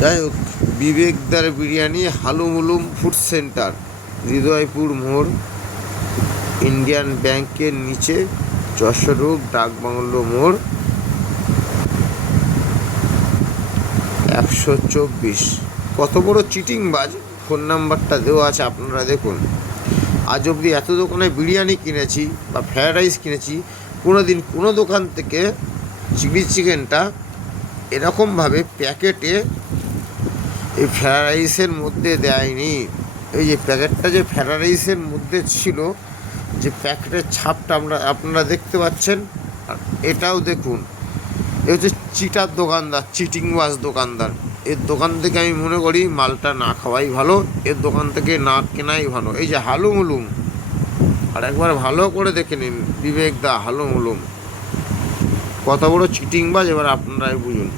যাই হোক, বিবেকদার biryani, হালুমুলুম food centre, Hridaypur মোড়, ইন্ডিয়ান ব্যাংকের নিচে, যশোরোড ডাকবাংলো মোড়, 124। কত বড় চিটিংবাজ! ফোন নাম্বারটা দেওয়া আছে, আপনারা দেখুন। আজ অবধি এত দোকানে বিরিয়ানি কিনেছি বা ফ্রায়েড রাইস কিনেছি, কোনো দিন কোনো দোকান থেকে চিলি চিকেনটা এরকমভাবে প্যাকেটে এই ফ্রায়েড রাইসের মধ্যে দেয়নি। এই যে প্যাকেটটা যে ফ্রায়েড রাইসের মধ্যে ছিল, যে প্যাকেটের ছাপটা আপনারা দেখতে পাচ্ছেন, আর এটাও দেখুন। এ হচ্ছে চিটার দোকানদার, চিটিংবাজ দোকানদার। এর দোকান থেকে আমি মনে করি মালটা না খাওয়াই ভালো, এর দোকান থেকে না কেনাই ভালো। এই যে হালুমুলুম, আর একবার ভালো করে দেখে নিন বিবেকদা হালুমুলুম, কত বড় চিটিংবাজ এবার আপনারাই বুঝুন।